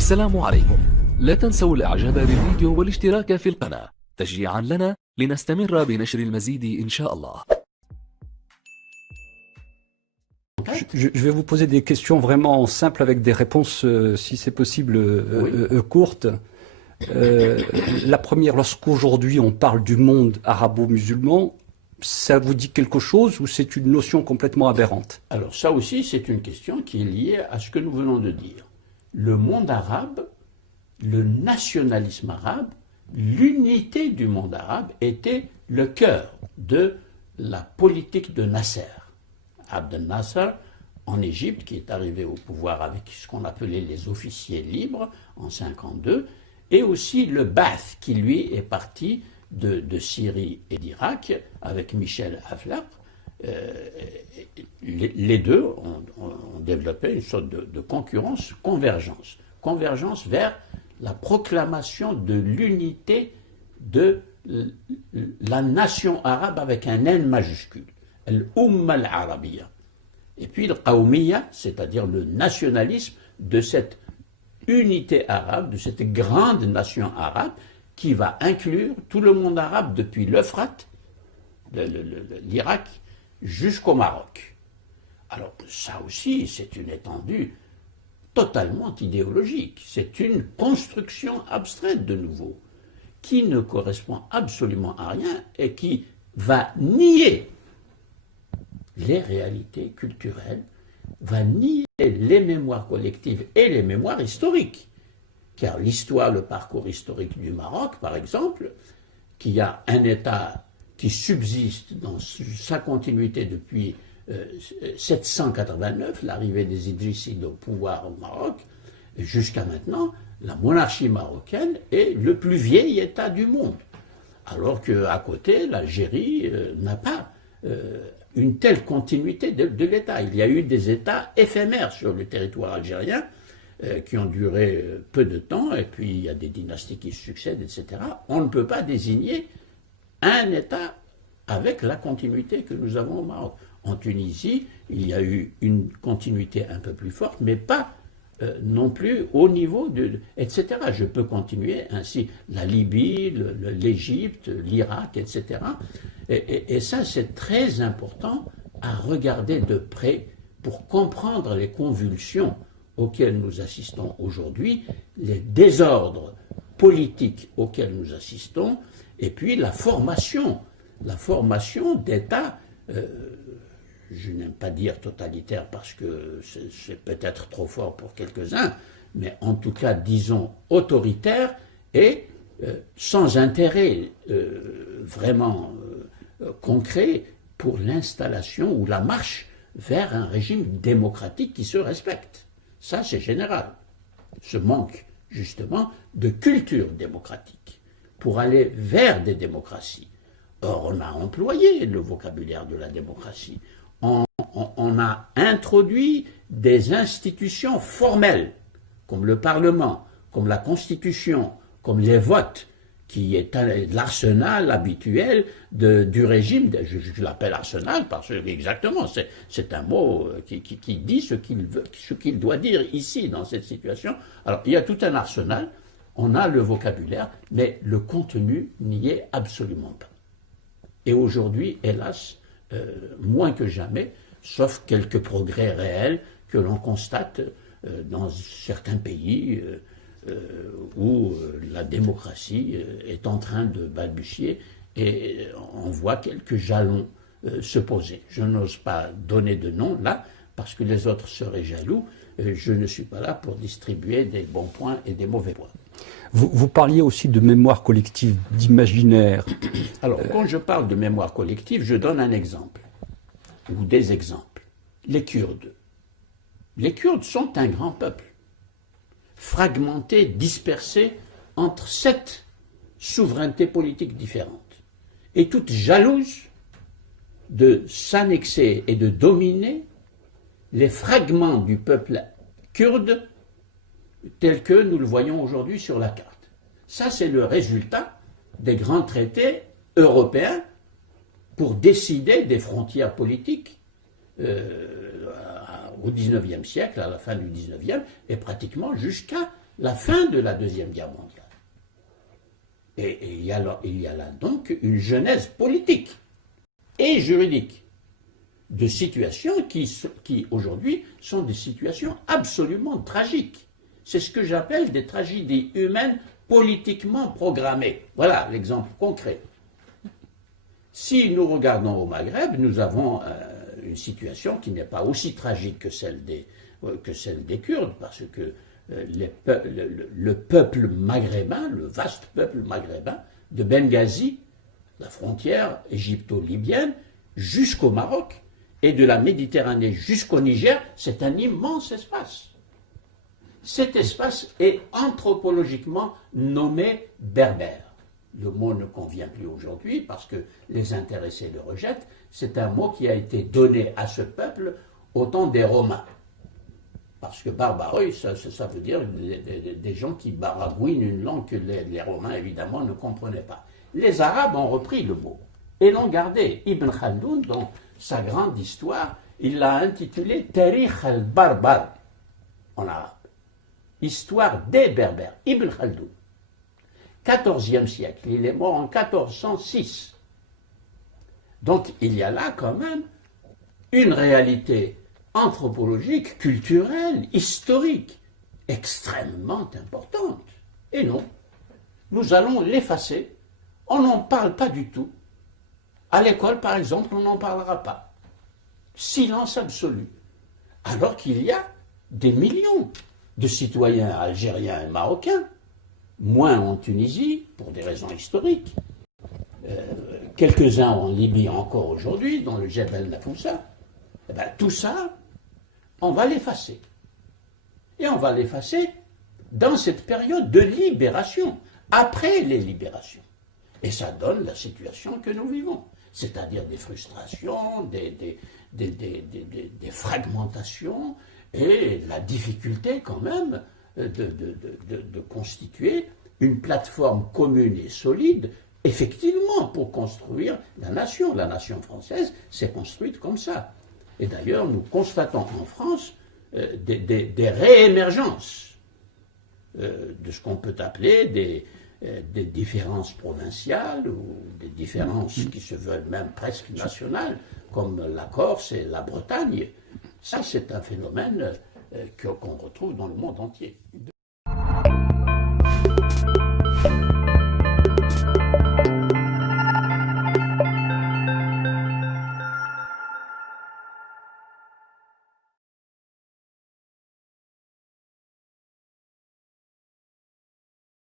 السلام عليكم. لا تنسوا الإعجاب بالفيديو والاشتراك في القناة تشجيعا لنا لنستمر بنشر المزيد إن شاء الله. Je vais vous poser des questions vraiment simples avec des réponses, si c'est possible, courtes. La première, lorsqu'aujourd'hui on parle du monde arabo-musulman, ça vous dit quelque chose ou c'est une notion complètement aberrante? Alors ça aussi, c'est une question qui est liée à ce que nous venons de dire. Le monde arabe, le nationalisme arabe, l'unité du monde arabe était le cœur de la politique de Nasser. Abdel Nasser, en Égypte, qui est arrivé au pouvoir avec ce qu'on appelait les officiers libres en 1952, et aussi le Ba'ath, qui lui est parti de Syrie et d'Irak avec Michel Aflaq. Les deux ont développé une sorte de concurrence, convergence vers la proclamation de l'unité de la nation arabe avec un N majuscule, l'Umma al-Arabiya. Et puis le Qawmiya, c'est-à-dire le nationalisme de cette unité arabe, de cette grande nation arabe qui va inclure tout le monde arabe depuis l'Euphrate, l'Irak, jusqu'au Maroc. Alors ça aussi, c'est une étendue totalement idéologique. C'est une construction abstraite de nouveau, qui ne correspond absolument à rien et qui va nier les réalités culturelles, va nier les mémoires collectives et les mémoires historiques. Car l'histoire, le parcours historique du Maroc, par exemple, qui a un État qui subsiste dans sa continuité depuis 789, l'arrivée des Idrissides au pouvoir au Maroc, jusqu'à maintenant, la monarchie marocaine est le plus vieil État du monde. Alors qu'à côté, l'Algérie n'a pas une telle continuité de l'État. Il y a eu des États éphémères sur le territoire algérien qui ont duré peu de temps, et puis il y a des dynasties qui se succèdent, etc. On ne peut pas désigner un État avec la continuité que nous avons au Maroc. En Tunisie, il y a eu une continuité un peu plus forte, mais pas non plus au niveau etc. Je peux continuer ainsi. La Libye, l'Égypte, l'Irak, etc. Et ça, c'est très important à regarder de près pour comprendre les convulsions auxquelles nous assistons aujourd'hui, les désordres politiques auxquels nous assistons, et puis la formation d'États, je n'aime pas dire totalitaire parce que c'est peut-être trop fort pour quelques-uns, mais en tout cas, disons, autoritaire et sans intérêt vraiment concret pour l'installation ou la marche vers un régime démocratique qui se respecte. Ça, c'est général. Ce manque, justement, de culture démocratique pour aller vers des démocraties. Or, on a employé le vocabulaire de la démocratie. On a introduit des institutions formelles, comme le Parlement, comme la Constitution, comme les votes, qui est l'arsenal habituel du régime. Je l'appelle arsenal parce que, exactement, c'est un mot qui dit ce qu'il doit dire ici, dans cette situation. Alors, il y a tout un arsenal, on a le vocabulaire, mais le contenu n'y est absolument pas. Et aujourd'hui, hélas, moins que jamais, sauf quelques progrès réels que l'on constate dans certains pays où la démocratie est en train de balbutier et on voit quelques jalons se poser. Je n'ose pas donner de nom là parce que les autres seraient jaloux. Je ne suis pas là pour distribuer des bons points et des mauvais points. Vous parliez aussi de mémoire collective, d'imaginaire. Alors, quand je parle de mémoire collective, je donne un exemple, ou des exemples. Les Kurdes. Les Kurdes sont un grand peuple, fragmenté, dispersé entre 7 souverainetés politiques différentes, et toutes jalouses de s'annexer et de dominer les fragments du peuple kurde tel que nous le voyons aujourd'hui sur la carte. Ça, c'est le résultat des grands traités européens pour décider des frontières politiques au XIXe siècle, à la fin du XIXe, et pratiquement jusqu'à la fin de la Deuxième Guerre mondiale. Et il y a là donc une genèse politique et juridique de situations qui aujourd'hui sont des situations absolument tragiques. C'est ce que j'appelle des tragédies humaines politiquement programmées. Voilà l'exemple concret. Si nous regardons au Maghreb, nous avons une situation qui n'est pas aussi tragique que celle des Kurdes, parce que le peuple maghrébin, le vaste peuple maghrébin, de Benghazi, la frontière égypto-libyenne, jusqu'au Maroc, et de la Méditerranée jusqu'au Niger, c'est un immense espace. Cet espace est anthropologiquement nommé berbère. Le mot ne convient plus aujourd'hui parce que les intéressés le rejettent. C'est un mot qui a été donné à ce peuple au temps des Romains. Parce que barbaroi, ça veut dire des gens qui baragouinent une langue que les Romains, évidemment, ne comprenaient pas. Les Arabes ont repris le mot et l'ont gardé. Ibn Khaldoun, dans sa grande histoire, il l'a intitulé Tarikh al-Barbar, en arabe. Histoire des Berbères. Ibn Khaldoun. 14e siècle. Il est mort en 1406. Donc, il y a là quand même une réalité anthropologique, culturelle, historique, extrêmement importante. Et non, nous allons l'effacer. On n'en parle pas du tout. À l'école, par exemple, on n'en parlera pas. Silence absolu. Alors qu'il y a des millions de citoyens algériens et marocains, moins en Tunisie, pour des raisons historiques, quelques-uns en Libye encore aujourd'hui, dans le Jebel Nafoussa. Eh bien, tout ça, on va l'effacer. Et on va l'effacer dans cette période de libération, après les libérations. Et ça donne la situation que nous vivons, c'est-à-dire des frustrations, des fragmentations et la difficulté quand même de constituer une plateforme commune et solide, effectivement, pour construire la nation. La nation française s'est construite comme ça. Et d'ailleurs, nous constatons en France des réémergences de ce qu'on peut appeler des différences provinciales ou des différences qui se veulent même presque nationales, comme la Corse et la Bretagne. Ça, c'est un phénomène qu'on retrouve dans le monde entier.